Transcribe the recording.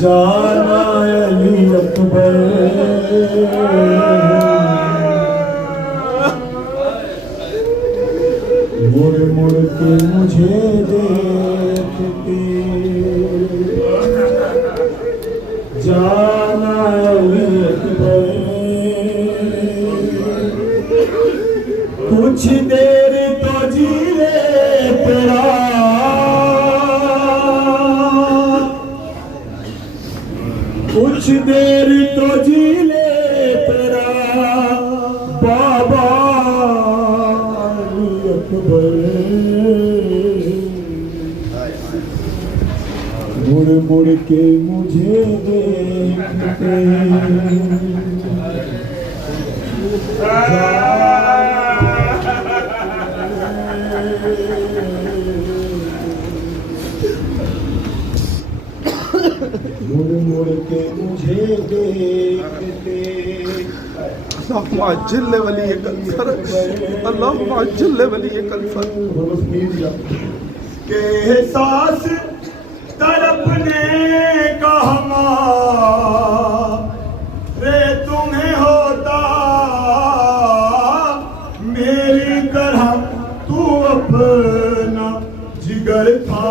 जाना अली अकबर मुड़ मुड़ के मुझे देखते जाना अली अकबर कुछ देर तो जी ले तेरा कुछ देर तो जी ले तेरा बाबा अकबर मुड़ मुड़ के मुझे देखते मुड़ मुड़ के मुझे देखते अल्लाहुम्मा अज्जिल वलीयकल फर्ज अल्लाहुम्मा अज्जिल वलीयकल फर्ज के एहसास तड़पने का हमारे तुम्हें होता मेरी तरह तू अपना जिगर था